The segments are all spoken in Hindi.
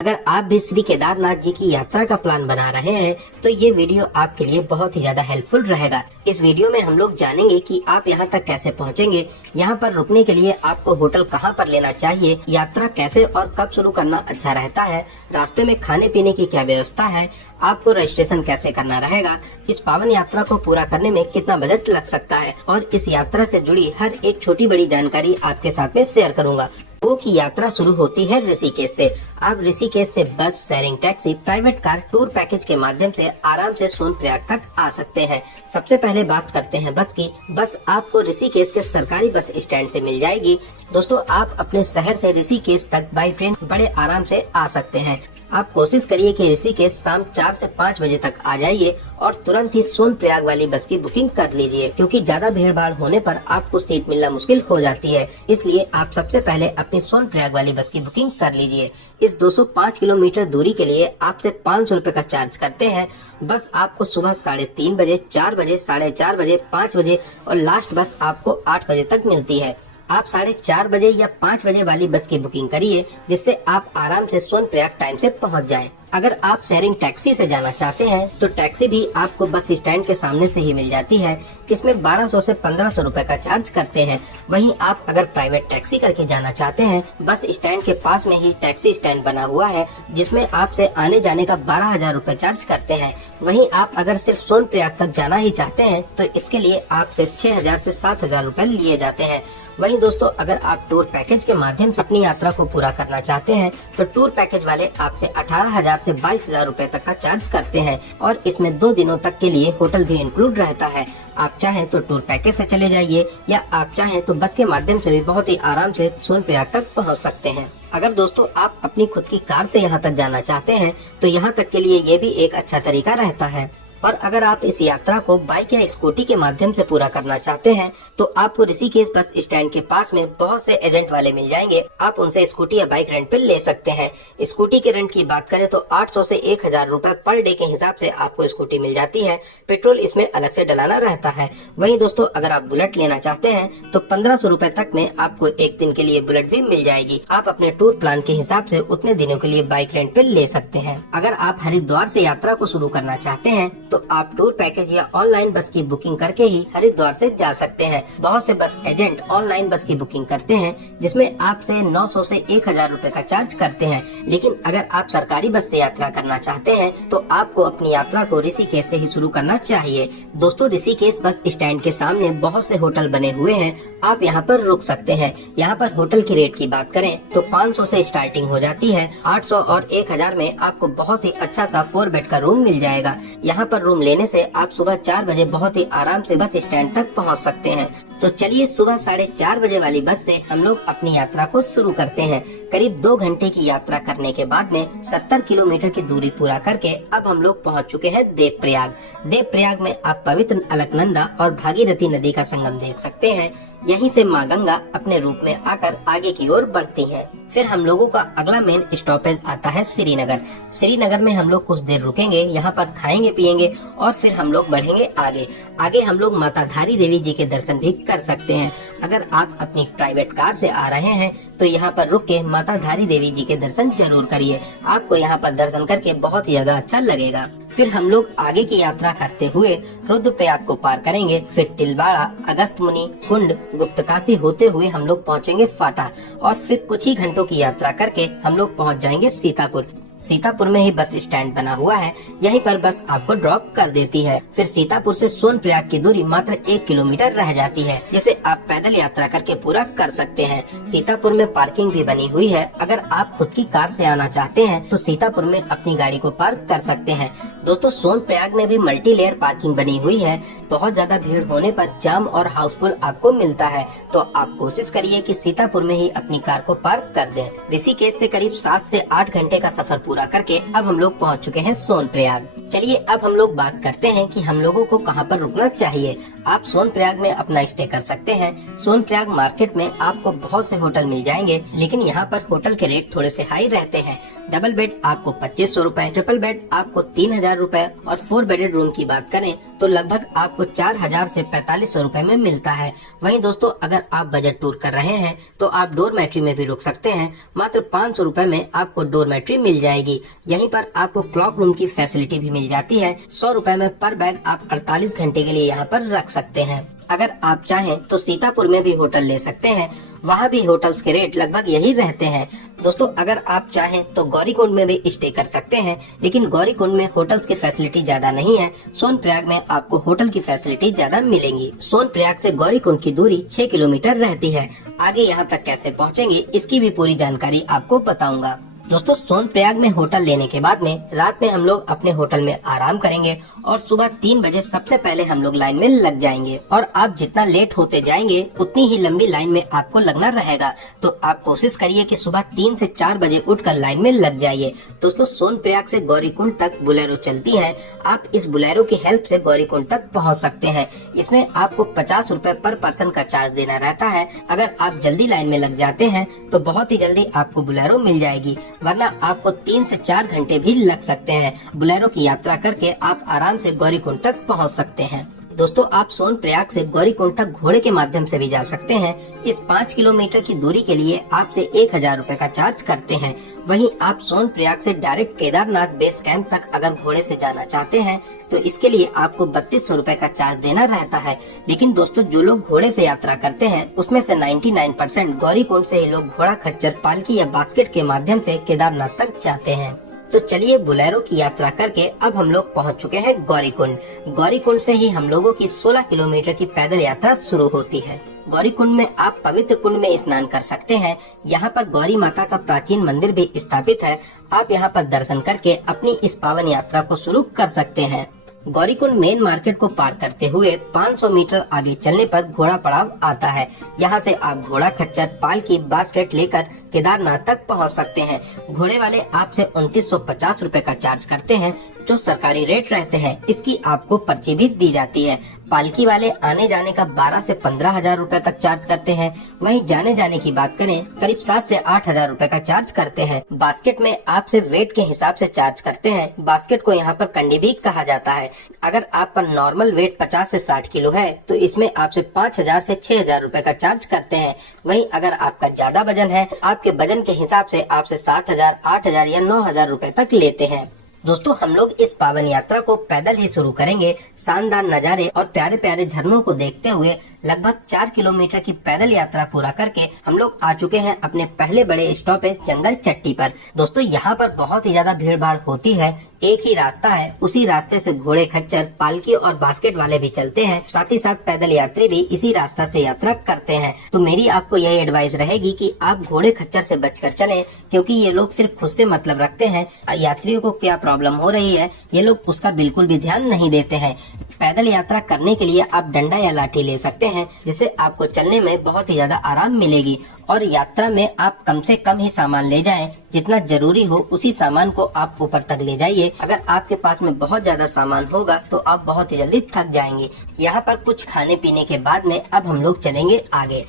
अगर आप भी श्री केदारनाथ जी की यात्रा का प्लान बना रहे हैं तो ये वीडियो आपके लिए बहुत ही ज्यादा हेल्पफुल रहेगा। इस वीडियो में हम लोग जानेंगे कि आप यहाँ तक कैसे पहुँचेंगे, यहाँ पर रुकने के लिए आपको होटल कहाँ पर लेना चाहिए, यात्रा कैसे और कब शुरू करना अच्छा रहता है, रास्ते में खाने पीने की क्या व्यवस्था है, आपको रजिस्ट्रेशन कैसे करना रहेगा, इस पावन यात्रा को पूरा करने में कितना बजट लग सकता है और इस यात्रा से जुड़ी हर एक छोटी बड़ी जानकारी आपके साथ में शेयर करूंगा। वो की यात्रा शुरू होती है ऋषिकेश से। आप ऋषिकेश से बस, sharing taxi, private car, tour package के माध्यम से आराम से सोनप्रयाग तक आ सकते हैं। सबसे पहले बात करते हैं बस की। बस आपको ऋषिकेश के सरकारी बस स्टैंड से मिल जाएगी। दोस्तों, आप अपने शहर से ऋषिकेश तक बाई ट्रेन बड़े आराम से आ सकते हैं। आप कोशिश करिए कि ऋषिकेश शाम 4 से 5 बजे तक आ जाइए और तुरंत ही सोनप्रयाग वाली बस की बुकिंग कर लीजिए, क्योंकि ज्यादा भीड़ भाड़ होने पर आपको सीट मिलना मुश्किल हो जाती है। इसलिए आप सबसे पहले अपनी सोनप्रयाग वाली बस की बुकिंग कर लीजिए। इस 205 किलोमीटर दूरी के लिए आपसे 500 रुपए का चार्ज करते हैं। बस आपको सुबह 3:30 बजे, 4 बजे, 4:30 बजे, 5 बजे और लास्ट बस आपको 8 बजे तक मिलती है। आप 4:30 बजे या 5 बजे वाली बस की बुकिंग करिए, जिससे आप आराम से सोनप्रयाग टाइम से पहुंच जाएं। अगर आप शेयरिंग टैक्सी से जाना चाहते हैं तो टैक्सी भी आपको बस स्टैंड के सामने से ही मिल जाती है। इसमें 1200 से 1500 रुपए का चार्ज करते हैं। वहीं आप अगर प्राइवेट टैक्सी करके जाना चाहते हैं, बस स्टैंड के पास में ही टैक्सी स्टैंड बना हुआ है, जिसमें आपसे आने जाने का 12,000 रुपए चार्ज करते हैं। वहीं आप अगर सिर्फ सोनप्रयाग तक जाना ही चाहते हैं तो इसके लिए आपसे 6,000 से 7,000 रुपए लिए जाते हैं। वहीं दोस्तों, अगर आप टूर पैकेज के माध्यम से अपनी यात्रा को पूरा करना चाहते हैं तो टूर पैकेज वाले आपसे 18,000 से 22,000 रुपए तक का चार्ज करते हैं और इसमें 2 दिनों तक के लिए होटल भी इंक्लूड रहता है। आप चाहें तो टूर पैकेज से चले जाइए या आप चाहें तो बस के माध्यम से भी बहुत ही आराम से सोनप्रयाग तक पहुंच सकते हैं। अगर दोस्तों आप अपनी खुद की कार से यहाँ तक जाना चाहते हैं तो यहाँ तक के लिए ये भी एक अच्छा तरीका रहता है। और अगर आप इस यात्रा को बाइक या स्कूटी के माध्यम से पूरा करना चाहते हैं तो आपको ऋषिकेश बस स्टैंड के पास में बहुत से एजेंट वाले मिल जाएंगे। आप उनसे स्कूटी या बाइक रेंट पे ले सकते हैं। स्कूटी के रेंट की बात करें तो 800 से 1,000 रुपए पर डे के हिसाब से आपको स्कूटी मिल जाती है। पेट्रोल इसमें अलग से डलाना रहता है। वहीं दोस्तों, अगर आप बुलेट लेना चाहते हैं तो 1500 रुपए तक में आपको एक दिन के लिए बुलेट भी मिल जाएगी। आप अपने टूर प्लान के हिसाब से उतने दिनों के लिए बाइक रेंट पे ले सकते हैं। अगर आप हरिद्वार से यात्रा को शुरू करना चाहते हैं तो आप टूर पैकेज या ऑनलाइन बस की बुकिंग करके ही हरिद्वार से जा सकते हैं। बहुत से बस एजेंट ऑनलाइन बस की बुकिंग करते हैं, जिसमें आपसे 900 से 1,000 रुपए का चार्ज करते हैं। लेकिन अगर आप सरकारी बस से यात्रा करना चाहते हैं तो आपको अपनी यात्रा को ऋषिकेश से ही शुरू करना चाहिए। दोस्तों, ऋषिकेश बस स्टैंड के सामने बहुत से होटल बने हुए हैं। आप यहाँ पर रुक सकते हैं। यहाँ पर होटल की रेट की बात करें तो 500 से स्टार्टिंग हो जाती है। 800 और 1,000 में आपको बहुत ही अच्छा सा 4 बेड का रूम मिल जाएगा। यहाँ पर रूम लेने से आप सुबह 4 बजे बहुत ही आराम से बस स्टैंड तक पहुँच सकते हैं। तो चलिए सुबह 4:30 बजे वाली बस से हम लोग अपनी यात्रा को शुरू करते हैं। करीब 2 घंटे की यात्रा करने के बाद में 70 किलोमीटर की दूरी पूरा करके अब हम लोग पहुंच चुके हैं देवप्रयाग। देवप्रयाग में आप पवित्र अलकनंदा और भागीरथी नदी का संगम देख सकते हैं। यहीं से माँ गंगा अपने रूप में आकर आगे की ओर बढ़ती हैं। फिर हम लोगों का अगला मेन स्टॉपेज आता है श्रीनगर। श्रीनगर में हम लोग कुछ देर रुकेंगे, यहाँ पर खाएंगे पिएंगे और फिर हम लोग बढ़ेंगे आगे। आगे हम लोग माता धारी देवी जी के दर्शन भी कर सकते हैं। अगर आप अपनी प्राइवेट कार से आ रहे हैं तो यहाँ पर रुक के माता धारी देवी जी के दर्शन जरूर करिए। आपको यहाँ पर दर्शन करके बहुत ही ज्यादा अच्छा लगेगा। फिर हम लोग आगे की यात्रा करते हुए रुद्रप्रयाग को पार करेंगे। फिर तिलवाड़ा, अगस्त्यमुनि कुंड, गुप्तकाशी होते हुए हम लोग पहुँचेंगे फाटा और फिर कुछ ही घंटों की यात्रा करके हम लोग पहुँच जाएंगे सीतापुर। सीतापुर में ही बस स्टैंड बना हुआ है, यहीं पर बस आपको ड्रॉप कर देती है। फिर सीतापुर से सोनप्रयाग की दूरी मात्र 1 किलोमीटर रह जाती है, जिसे आप पैदल यात्रा करके पूरा कर सकते हैं। सीतापुर में पार्किंग भी बनी हुई है। अगर आप खुद की कार से आना चाहते हैं तो सीतापुर में अपनी गाड़ी को पार्क कर सकते हैं। दोस्तों, सोनप्रयाग में भी मल्टी लेयर पार्किंग बनी हुई है। बहुत ज्यादा भीड़ होने पर जाम और हाउसफुल आपको मिलता है, तो आप कोशिश करिए कि सीतापुर में ही अपनी कार को पार्क कर दें। ऋषिकेश से करीब 7 से 8 घंटे का सफर पूरा करके अब हम लोग पहुंच चुके हैं सोनप्रयाग। चलिए अब हम लोग बात करते हैं कि हम लोगों को कहां पर रुकना चाहिए। आप सोनप्रयाग में अपना स्टे कर सकते हैं। सोनप्रयाग मार्केट में आपको बहुत से होटल मिल जाएंगे, लेकिन यहाँ पर होटल के रेट थोड़े से हाई रहते हैं। डबल बेड आपको 2500 रूपए, ट्रिपल बेड आपको 3000 रूपए और 4 बेडेड रूम की बात करें तो लगभग आपको 4000 से 4500 रूपए में मिलता है। वहीं दोस्तों अगर आप बजट टूर कर रहे हैं तो आप डोरमेट्री में भी रुक सकते हैं। मात्र 500 रूपए में आपको डोरमेट्री मिल जाएगी। यहीं पर आपको क्लॉक रूम की फैसिलिटी भी मिल जाती है। 100 रूपए में पर बैग आप 48 घंटे के लिए यहाँ पर रख सकते हैं। अगर आप चाहें तो सीतापुर में भी होटल ले सकते हैं, वहाँ भी होटल्स के रेट लगभग यही रहते हैं। दोस्तों अगर आप चाहें तो गौरीकुंड में भी स्टे कर सकते हैं, लेकिन गौरीकुंड में होटल्स की फैसिलिटी ज्यादा नहीं है। सोनप्रयाग में आपको होटल की फैसिलिटी ज्यादा मिलेंगी। सोनप्रयाग से गौरीकुंड की दूरी 6 किलोमीटर रहती है। आगे यहाँ तक कैसे पहुँचेंगे इसकी भी पूरी जानकारी आपको बताऊंगा। दोस्तों सोनप्रयाग में होटल लेने के बाद में रात में हम लोग अपने होटल में आराम करेंगे और सुबह 3 बजे सबसे पहले हम लोग लाइन में लग जाएंगे। और आप जितना लेट होते जाएंगे उतनी ही लंबी लाइन में आपको लगना रहेगा। तो आप कोशिश करिए कि सुबह 3 से 4 बजे उठकर लाइन में लग जाइए। दोस्तों सोनप्रयाग से गौरीकुंड तक बुलेरो चलती है। आप इस बुलेरो की हेल्प से गौरीकुंड तक पहुंच सकते हैं। इसमें आपको 50 रूपए पर पर्सन का चार्ज देना रहता है। अगर आप जल्दी लाइन में लग जाते हैं तो बहुत ही जल्दी आपको बुलेरो मिल जाएगी, वरना आपको 3 से 4 घंटे भी लग सकते हैं। बुलेरो की यात्रा करके आप आराम से गौरीकुंड तक पहुंच सकते हैं। दोस्तों आप सोनप्रयाग से गौरीकुंड तक घोड़े के माध्यम से भी जा सकते हैं। इस 5 किलोमीटर की दूरी के लिए आपसे 1000 रूपए का चार्ज करते हैं। वहीं आप सोनप्रयाग से डायरेक्ट केदारनाथ बेस कैंप तक अगर घोड़े से जाना चाहते हैं तो इसके लिए आपको 3200 रूपए का चार्ज देना रहता है। लेकिन दोस्तों जो लोग घोड़े से यात्रा करते हैं उसमें से 99% गौरीकुंड से ही लोग घोड़ा खच्चर, पालकी या बास्केट के माध्यम से केदारनाथ तक जाते हैं। तो चलिए बुलेरो की यात्रा करके अब हम लोग पहुंच चुके हैं गौरीकुंड। गौरीकुंड से ही हम लोगों की 16 किलोमीटर की पैदल यात्रा शुरू होती है। गौरीकुंड में आप पवित्र कुंड में स्नान कर सकते हैं। यहाँ पर गौरी माता का प्राचीन मंदिर भी स्थापित है। आप यहाँ पर दर्शन करके अपनी इस पावन यात्रा को शुरू कर सकते हैं। गौरीकुंड मेन मार्केट को पार करते हुए 500 मीटर आगे चलने पर घोड़ा पड़ाव आता है। यहाँ से आप घोड़ा खच्चर, पालकी, बास्केट लेकर केदारनाथ तक पहुँच सकते हैं। घोड़े वाले आपसे 2950 रूपए का चार्ज करते हैं, जो सरकारी रेट रहते हैं। इसकी आपको पर्ची भी दी जाती है। पालकी वाले आने जाने का 12 से 15,000 रूपए तक चार्ज करते हैं। वहीं जाने जाने की बात करें करीब 7 से 8,000 रूपए का चार्ज करते हैं। बास्केट में आपसे वेट के हिसाब से चार्ज करते हैं। बास्केट को यहाँ पर कंडी भी कहा जाता है। अगर आपका नॉर्मल वेट 50 से 60 किलो है तो इसमें आपसे 5000 से 6000 रूपए का चार्ज करते हैं। वहीं अगर आपका ज्यादा वजन है, आपके वजन के हिसाब से आपसे 7000, 8000 या 9000 रूपए तक लेते हैं। दोस्तों हम लोग इस पावन यात्रा को पैदल ही शुरू करेंगे। शानदार नजारे और प्यारे प्यारे झरनों को देखते हुए लगभग 4 किलोमीटर की पैदल यात्रा पूरा करके हम लोग आ चुके हैं अपने पहले बड़े स्टॉपेज जंगल चट्टी पर। दोस्तों यहाँ पर बहुत ही ज्यादा भीड़ भाड़ होती है। एक ही रास्ता है, उसी रास्ते से घोड़े खच्चर, पालकी और बास्केट वाले भी चलते हैं। साथ ही साथ पैदल यात्री भी इसी रास्ता से यात्रा करते हैं। तो मेरी आपको यही एडवाइस रहेगी कि आप घोड़े खच्चर से बचकर चलें, क्योंकि ये लोग सिर्फ खुद से मतलब रखते हैं। यात्रियों को क्या प्रॉब्लम हो रही है ये लोग उसका बिल्कुल भी ध्यान नहीं देते हैं। पैदल यात्रा करने के लिए आप डंडा या लाठी ले सकते हैं, जिससे आपको चलने में बहुत ही ज्यादा आराम मिलेगी। और यात्रा में आप कम से कम ही सामान ले जाएं, जितना जरूरी हो उसी सामान को आप ऊपर तक ले जाइए। अगर आपके पास में बहुत ज्यादा सामान होगा तो आप बहुत ही जल्दी थक जाएंगे। यहाँ पर कुछ खाने पीने के बाद में अब हम लोग चलेंगे आगे।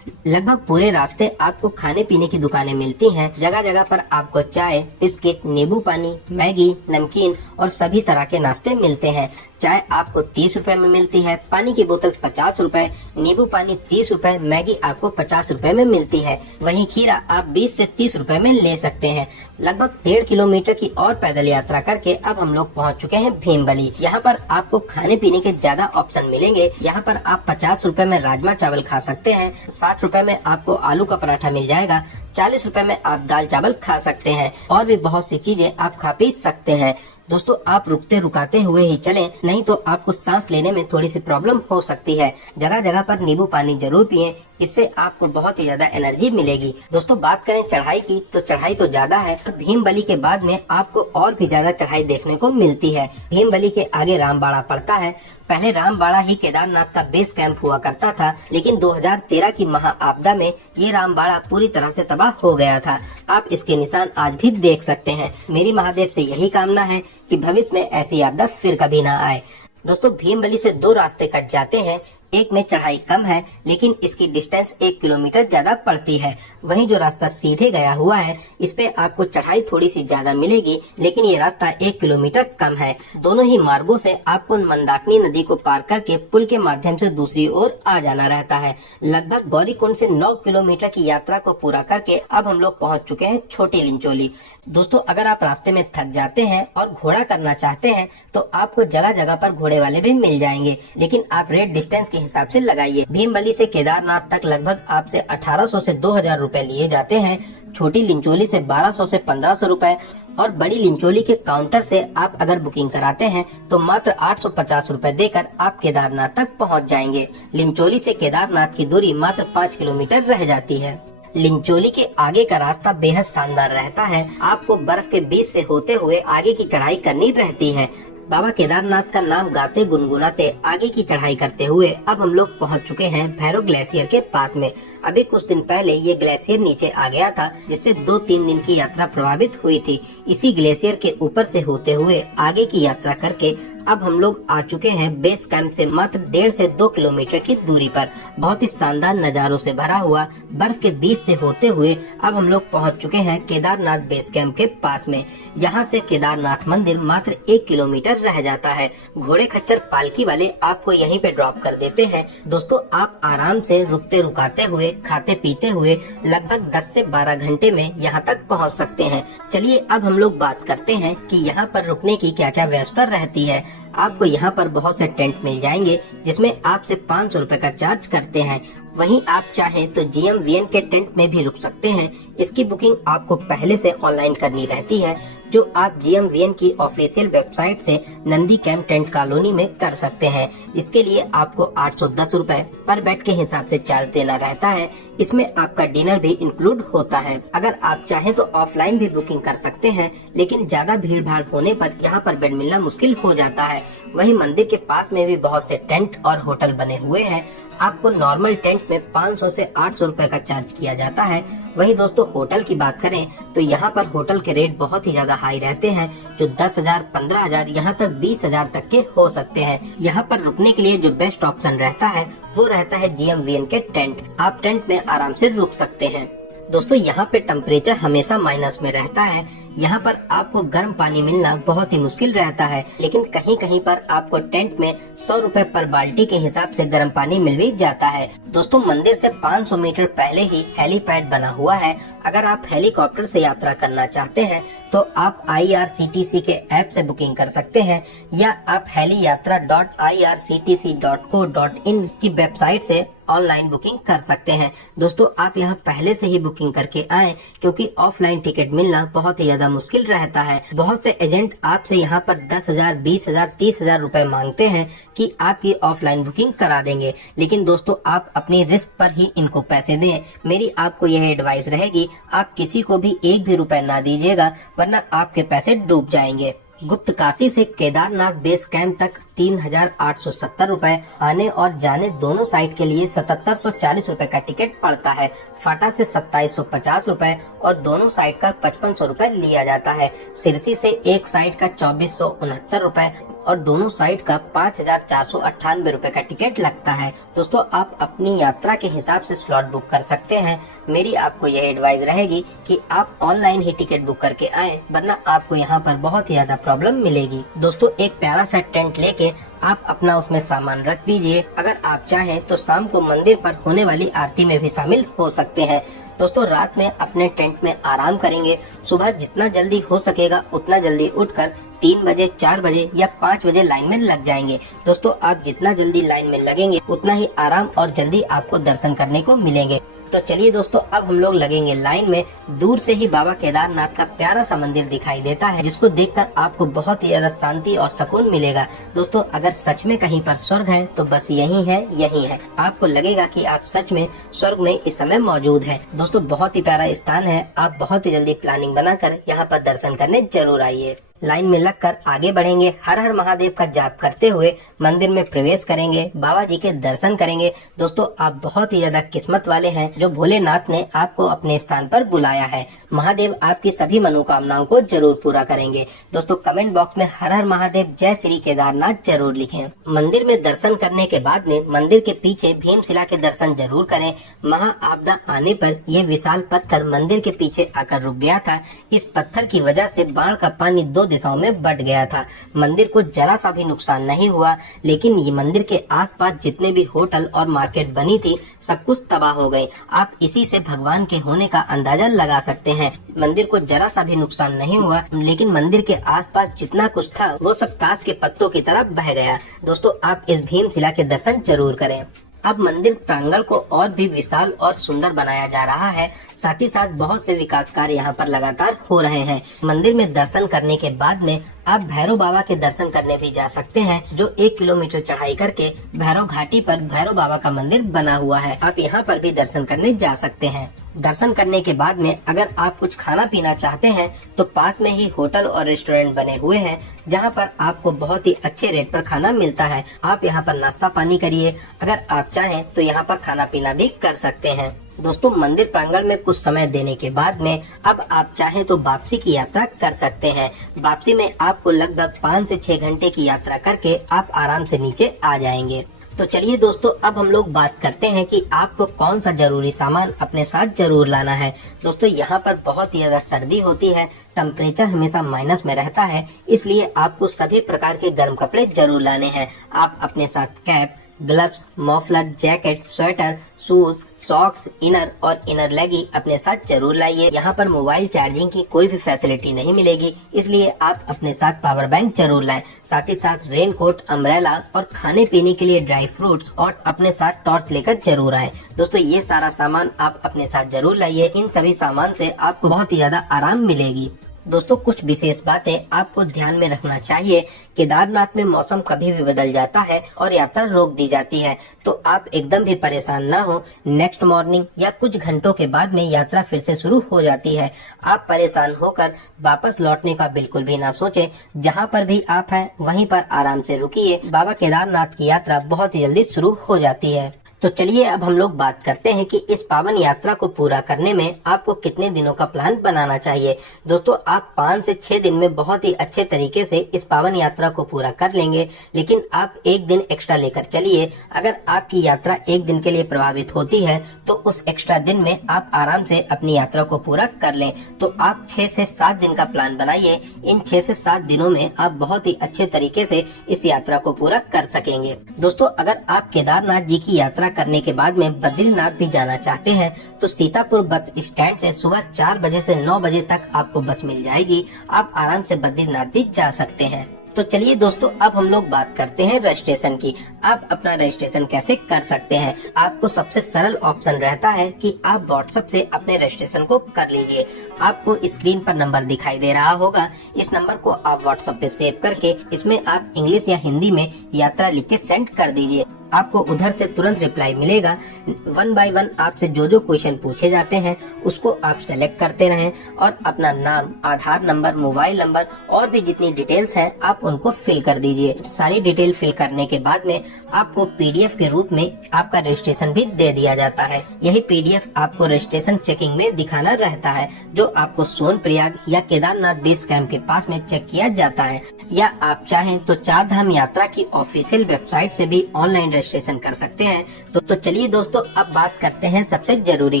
लगभग पूरे रास्ते आपको खाने पीने की दुकानें मिलती हैं। जगह जगह पर आपको चाय, बिस्किट, नींबू पानी, मैगी, नमकीन और सभी तरह के नाश्ते मिलते हैं। चाय आपको 30 रूपए में मिलती है, पानी की बोतल 50 रूपए, नींबू पानी 30 रूपए, मैगी आपको 50 रूपए में मिलती है। वहीं खीरा आप 20 से 30 रूपए में ले सकते हैं। लगभग 1.5 किलोमीटर की और पैदल यात्रा करके अब हम लोग पहुंच चुके हैं भीमबली। यहाँ पर आपको खाने पीने के ज्यादा ऑप्शन मिलेंगे। यहाँ पर आप 50 रूपए में राजमा चावल खा सकते हैं, 60 रूपए में आपको आलू का पराठा मिल जाएगा, 40 रूपए में आप दाल चावल खा सकते हैं और भी बहुत सी चीजें आप खा पी सकते हैं। दोस्तों आप रुकते रुकाते हुए ही चलें, नहीं तो आपको सांस लेने में थोड़ी सी प्रॉब्लम हो सकती है। जगह जगह पर नींबू पानी जरूर पिएं, इससे आपको बहुत ही ज्यादा एनर्जी मिलेगी। दोस्तों बात करें चढ़ाई की तो चढ़ाई तो ज्यादा है। भीमबली के बाद में आपको और भी ज्यादा चढ़ाई देखने को मिलती है। भीमबली के आगे रामबाड़ा पड़ता है। पहले रामबाड़ा ही केदारनाथ का बेस कैंप हुआ करता था, लेकिन 2013 की महा आपदा में ये रामबाड़ा पूरी तरह से तबाह हो गया था। आप इसके निशान आज भी देख सकते हैं। मेरी महादेव से यही कामना है कि भविष्य में ऐसी आपदा फिर कभी ना आए। दोस्तों भीमबली से 2 रास्ते कट जाते हैं। एक में चढ़ाई कम है लेकिन इसकी डिस्टेंस 1 किलोमीटर ज्यादा पड़ती है। वहीं जो रास्ता सीधे गया हुआ है इस पे आपको चढ़ाई थोड़ी सी ज्यादा मिलेगी लेकिन ये रास्ता 1 किलोमीटर कम है। दोनों ही मार्गों से आपको मंदाकिनी नदी को पार करके पुल के माध्यम से दूसरी ओर आ जाना रहता है। लगभग गौरीकुंड से 9 किलोमीटर की यात्रा को पूरा करके अब हम लोग पहुँच चुके हैं छोटी लिंचोली। दोस्तों अगर आप रास्ते में थक जाते हैं और घोड़ा करना चाहते हैं तो आपको जगह जगह पर घोड़े वाले भी मिल जाएंगे, लेकिन आप रेट डिस्टेंस के हिसाब से लगाइए। भीमबली से केदारनाथ तक लगभग आपसे 1800 से 2000 रुपए लिए जाते हैं। छोटी लिंचोली से 1200 से 1500 रुपए और बड़ी लिंचोली के काउंटर से आप अगर बुकिंग कराते हैं तो मात्र 850 रुपए देकर आप केदारनाथ तक पहुंच जाएंगे। लिंचोली से केदारनाथ की दूरी मात्र 5 किलोमीटर रह जाती है। लिंचोली के आगे का रास्ता बेहद शानदार रहता है। आपको बर्फ के बीच से होते हुए आगे की चढ़ाई करनी रहती है। बाबा केदारनाथ का नाम गाते गुनगुनाते आगे की चढ़ाई करते हुए अब हम लोग पहुंच चुके हैं भैरव ग्लेशियर के पास में। अभी कुछ दिन पहले ये ग्लेशियर नीचे आ गया था जिससे 2-3 दिन की यात्रा प्रभावित हुई थी। इसी ग्लेशियर के ऊपर से होते हुए आगे की यात्रा करके अब हम लोग आ चुके हैं बेस कैंप से मात्र 1.5 से 2 किलोमीटर की दूरी पर। बहुत ही शानदार नजारों से भरा हुआ बर्फ के बीच से होते हुए अब हम लोग पहुंच चुके हैं केदारनाथ बेस कैंप के पास में। यहाँ से केदारनाथ मंदिर मात्र 1 किलोमीटर रह जाता है। घोड़े खच्चर पालकी वाले आपको यहीं पे ड्रॉप कर देते हैं। दोस्तों आप आराम से रुकते रुकाते हुए खाते पीते हुए लगभग 10 से 12 घंटे में यहाँ तक पहुँच सकते हैं। चलिए अब हम लोग बात करते हैं कि यहाँ पर रुकने की क्या क्या व्यवस्था रहती है। आपको यहाँ पर बहुत से टेंट मिल जाएंगे जिसमें आपसे 500 रुपए का चार्ज करते हैं। वहीं आप चाहें तो GMVN के टेंट में भी रुक सकते हैं। इसकी बुकिंग आपको पहले से ऑनलाइन करनी रहती है जो आप GMVN की ऑफिशियल वेबसाइट से नंदी कैंप टेंट कॉलोनी में कर सकते हैं। इसके लिए आपको 810 रुपए पर बेड के हिसाब से चार्ज देना रहता है। इसमें आपका डिनर भी इंक्लूड होता है। अगर आप चाहें तो ऑफलाइन भी बुकिंग कर सकते हैं लेकिन ज्यादा भीड़ भाड़ होने पर यहाँ पर बेड मिलना मुश्किल हो जाता है। वहीं मंदिर के पास में भी बहुत से टेंट और होटल बने हुए हैं। आपको नॉर्मल टेंट में 500 से 800 रुपए का चार्ज किया जाता है। वहीं दोस्तों होटल की बात करें तो यहाँ पर होटल के रेट बहुत ही ज्यादा हाई रहते हैं जो 10,000, 15,000 यहाँ तक 20,000 तक के हो सकते हैं। यहाँ पर रुकने के लिए जो बेस्ट ऑप्शन रहता है वो रहता है GMVN के टेंट। आप टेंट में आराम से रुक सकते हैं। दोस्तों यहाँ पे टेम्परेचर हमेशा माइनस में रहता है। यहाँ पर आपको गर्म पानी मिलना बहुत ही मुश्किल रहता है, लेकिन कहीं कहीं पर आपको टेंट में 100 रुपए पर बाल्टी के हिसाब से गर्म पानी मिल भी जाता है। दोस्तों मंदिर से 500 मीटर पहले ही हेलीपैड बना हुआ है। अगर आप हेलीकॉप्टर से यात्रा करना चाहते हैं तो आप IRCTC के ऐप से बुकिंग कर सकते हैं या आप heliyatra.irctc.co.in की वेबसाइट से ऑनलाइन बुकिंग कर सकते हैं। दोस्तों आप यहाँ पहले से ही बुकिंग करके आएं क्योंकि ऑफलाइन टिकट मिलना बहुत ही ज्यादा मुश्किल रहता है। बहुत से एजेंट आपसे यहाँ पर 10,000, 20,000, 30,000 रुपए मांगते हैं कि आप ये ऑफलाइन बुकिंग करा देंगे, लेकिन दोस्तों आप अपनी रिस्क पर ही इनको पैसे दें। मेरी आपको यह एडवाइस रहेगी, आप किसी को भी एक भी रुपए ना दीजिएगा वरना आपके पैसे डूब जाएंगे। गुप्त काशी से केदारनाथ बेस कैंप तक 3,870 रुपए, आने और जाने दोनों साइड के लिए 7,740 रुपए का टिकट पड़ता है। फाटा से 2,750 रुपए और दोनों साइड का 5,500 रुपए लिया जाता है। सिरसी से एक साइड का 2,469 रुपए और दोनों साइड का 5,498 रुपए का टिकट लगता है। दोस्तों आप अपनी यात्रा के हिसाब से स्लॉट बुक कर सकते हैं। मेरी आपको यह एडवाइस रहेगी कि आप ऑनलाइन ही टिकट बुक करके आएं, वरना आपको यहाँ पर बहुत ही ज्यादा प्रॉब्लम मिलेगी। दोस्तों एक प्यारा सा टेंट लेके आप अपना उसमें सामान रख दीजिए। अगर आप चाहें तो शाम को मंदिर पर होने वाली आरती में भी शामिल हो सकते हैं। दोस्तों रात में अपने टेंट में आराम करेंगे। सुबह जितना जल्दी हो सकेगा उतना जल्दी उठकर 3 बजे, 4 बजे या 5 बजे लाइन में लग जाएंगे। दोस्तों आप जितना जल्दी लाइन में लगेंगे उतना ही आराम और जल्दी आपको दर्शन करने को मिलेंगे। तो चलिए दोस्तों अब हम लोग लगेंगे लाइन में। दूर से ही बाबा केदारनाथ का प्यारा सा मंदिर दिखाई देता है जिसको देखकर आपको बहुत ही ज्यादा शांति और सुकून मिलेगा। दोस्तों अगर सच में कहीं पर स्वर्ग है तो बस यही है, यही है। आपको लगेगा कि आप सच में स्वर्ग में इस समय मौजूद हैं। दोस्तों बहुत ही प्यारा स्थान है। आप बहुत ही जल्दी प्लानिंग बनाकर यहाँ पर दर्शन करने जरूर आइए। लाइन में लगकर आगे बढ़ेंगे, हर हर महादेव का जाप करते हुए मंदिर में प्रवेश करेंगे, बाबा जी के दर्शन करेंगे। दोस्तों आप बहुत ही ज्यादा किस्मत वाले हैं जो भोलेनाथ ने आपको अपने स्थान पर बुलाया है। महादेव आपकी सभी मनोकामनाओं को जरूर पूरा करेंगे। दोस्तों कमेंट बॉक्स में हर हर महादेव जय श्री केदारनाथ जरूर लिखें। मंदिर में दर्शन करने के बाद में मंदिर के पीछे भीमशिला के दर्शन जरूर करें। महा आपदा आने पर यह विशाल पत्थर मंदिर के पीछे आकर रुक गया था। इस पत्थर की वजह से बाढ़ का पानी 2 दिशाओं में बढ़ गया था। मंदिर को जरा सा भी नुकसान नहीं हुआ, लेकिन ये मंदिर के आसपास जितने भी होटल और मार्केट बनी थी सब कुछ तबाह हो गई। आप इसी से भगवान के होने का अंदाजा लगा सकते हैं। मंदिर को जरा सा भी नुकसान नहीं हुआ, लेकिन मंदिर के आसपास जितना कुछ था वो सब ताश के पत्तों की तरह बह गया। दोस्तों आप इस भीमशिला के दर्शन जरूर करें। अब मंदिर प्रांगण को और भी विशाल और सुंदर बनाया जा रहा है। साथ ही साथ बहुत से विकास कार्य यहाँ पर लगातार हो रहे हैं। मंदिर में दर्शन करने के बाद में आप भैरव बाबा के दर्शन करने भी जा सकते हैं, जो 1 किलोमीटर चढ़ाई करके भैरव घाटी पर भैरव बाबा का मंदिर बना हुआ है। आप यहाँ पर भी दर्शन करने जा सकते हैं। दर्शन करने के बाद में अगर आप कुछ खाना पीना चाहते हैं तो पास में ही होटल और रेस्टोरेंट बने हुए हैं, जहां पर आपको बहुत ही अच्छे रेट पर खाना मिलता है। आप यहां पर नाश्ता पानी करिए। अगर आप चाहें तो यहां पर खाना पीना भी कर सकते हैं। दोस्तों मंदिर प्रांगण में कुछ समय देने के बाद में अब आप चाहें तो वापसी की यात्रा कर सकते हैं। वापसी में आपको लगभग 5 से 6 घंटे की यात्रा करके आप आराम से नीचे आ जाएंगे। तो चलिए दोस्तों अब हम लोग बात करते हैं कि आपको कौन सा जरूरी सामान अपने साथ जरूर लाना है। दोस्तों यहाँ पर बहुत ही ज्यादा सर्दी होती है, टेम्परेचर हमेशा माइनस में रहता है, इसलिए आपको सभी प्रकार के गर्म कपड़े जरूर लाने हैं। आप अपने साथ cap, gloves, muffler, jacket, sweater, shoes, socks, inner और इनर लेगी अपने साथ जरूर लाइए। यहाँ पर मोबाइल चार्जिंग की कोई भी फैसिलिटी नहीं मिलेगी, इसलिए आप अपने साथ पावर बैंक जरूर लाएं। साथ ही साथ रेन कोट, अम्ब्रेला और खाने पीने के लिए ड्राई फ्रूट्स और अपने साथ टॉर्च लेकर जरूर आए। दोस्तों ये सारा सामान आप अपने साथ जरूर लाइए। इन सभी सामान से आपको बहुत ही ज्यादा आराम मिलेगी। दोस्तों कुछ विशेष बातें आपको ध्यान में रखना चाहिए। केदारनाथ में मौसम कभी भी बदल जाता है और यात्रा रोक दी जाती है, तो आप एकदम भी परेशान ना हो। नेक्स्ट मॉर्निंग या कुछ घंटों के बाद में यात्रा फिर से शुरू हो जाती है। आप परेशान होकर वापस लौटने का बिल्कुल भी ना सोचें। जहां पर भी आप हैं वहीं पर आराम से रुकिए। बाबा केदारनाथ की यात्रा बहुत ही जल्दी शुरू हो जाती है। तो चलिए अब हम लोग बात करते हैं कि इस पावन यात्रा को पूरा करने में आपको कितने दिनों का प्लान बनाना चाहिए। दोस्तों आप 5 से 6 दिन में बहुत ही अच्छे तरीके से इस पावन यात्रा को पूरा कर लेंगे, लेकिन आप 1 दिन एक्स्ट्रा लेकर चलिए। अगर आपकी यात्रा 1 दिन के लिए प्रभावित होती है तो उस एक्स्ट्रा दिन में आप आराम से अपनी यात्रा को पूरा कर लें। तो आप 6 से 7 दिन का प्लान बनाइए। इन 6 से 7 दिनों में आप बहुत ही अच्छे तरीके से इस यात्रा को पूरा कर सकेंगे। दोस्तों अगर आप केदारनाथ जी की यात्रा करने के बाद में बद्रीनाथ भी जाना चाहते हैं तो सीतापुर बस स्टैंड से सुबह 4 बजे से 9 बजे तक आपको बस मिल जाएगी। आप आराम से बद्रीनाथ भी जा सकते हैं। तो चलिए दोस्तों अब हम लोग बात करते हैं रजिस्ट्रेशन की। आप अपना रजिस्ट्रेशन कैसे कर सकते हैं। आपको सबसे सरल ऑप्शन रहता है कि आप व्हाट्सएप से अपने रजिस्ट्रेशन को कर लीजिए। आपको स्क्रीन पर नंबर दिखाई दे रहा होगा, इस नंबर को आप व्हाट्सएप पे सेव करके इसमें आप इंग्लिश या हिंदी में यात्रा लिख के सेंड कर दीजिए। आपको उधर से तुरंत रिप्लाई मिलेगा। 1 बाय 1 आपसे जो जो क्वेश्चन पूछे जाते हैं उसको आप सेलेक्ट करते रहें और अपना नाम, आधार नंबर, मोबाइल नंबर और भी जितनी डिटेल्स हैं आप उनको फिल कर दीजिए। सारी डिटेल फिल करने के बाद में आपको PDF के रूप में आपका रजिस्ट्रेशन भी दे दिया जाता है। यही PDF आपको रजिस्ट्रेशन चेकिंग में दिखाना रहता है, जो आपको सोनप्रयाग या केदारनाथ बेस कैंप के पास में चेक किया जाता है। या आप चाहें तो 4 धाम यात्रा की ऑफिशियल वेबसाइट से भी ऑनलाइन रजिस्ट्रेशन कर सकते हैं। तो चलिए दोस्तों अब बात करते हैं सबसे जरूरी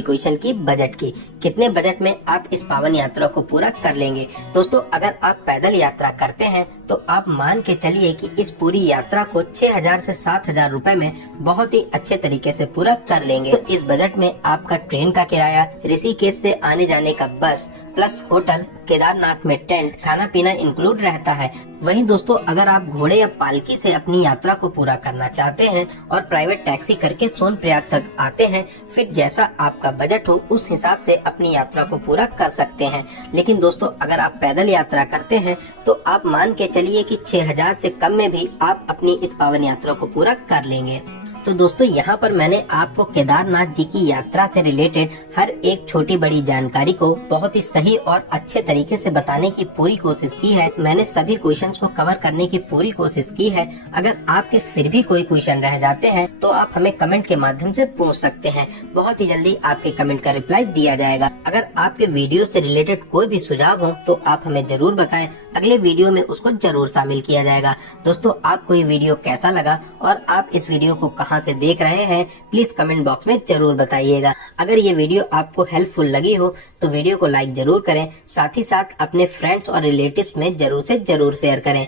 क्वेश्चन की, बजट की। कितने बजट में आप इस पावन यात्रा को पूरा कर लेंगे। दोस्तों अगर आप पैदल यात्रा करते हैं तो आप मान के चलिए कि इस पूरी यात्रा को 6000 से 7000 रुपए में बहुत ही अच्छे तरीके से पूरा कर लेंगे। तो इस बजट में आपका ट्रेन का किराया, ऋषिकेश से आने जाने का बस प्लस होटल, केदारनाथ में टेंट, खाना पीना इंक्लूड रहता है। वहीं दोस्तों अगर आप घोड़े या पालकी से अपनी यात्रा को पूरा करना चाहते हैं और प्राइवेट टैक्सी करके सोनप्रयाग तक आते हैं, फिर जैसा आपका बजट हो उस हिसाब से अपनी यात्रा को पूरा कर सकते हैं। लेकिन दोस्तों अगर आप पैदल यात्रा करते हैं तो आप मान के चलिए कि 6000 से कम में भी आप अपनी इस पावन यात्रा को पूरा कर लेंगे। तो दोस्तों यहाँ पर मैंने आपको केदारनाथ जी की यात्रा से रिलेटेड हर एक छोटी बड़ी जानकारी को बहुत ही सही और अच्छे तरीके से बताने की पूरी कोशिश की है। मैंने सभी क्वेश्चंस को कवर करने की पूरी कोशिश की है। अगर आपके फिर भी कोई क्वेश्चन रह जाते हैं तो आप हमें कमेंट के माध्यम से पूछ सकते हैं। बहुत ही जल्दी आपके कमेंट का रिप्लाई दिया जाएगा। अगर आपके वीडियो से रिलेटेड कोई भी सुझाव हो तो आप हमें जरूर बताएं, अगले वीडियो में उसको जरूर शामिल किया जाएगा। दोस्तों आपको ये वीडियो कैसा लगा और आप इस वीडियो को कहां से देख रहे हैं, प्लीज कमेंट बॉक्स में जरूर बताइएगा। अगर ये वीडियो आपको हेल्पफुल लगी हो तो वीडियो को लाइक जरूर करें, साथ ही साथ अपने फ्रेंड्स और रिलेटिव्स में जरूर से जरूर शेयर करें।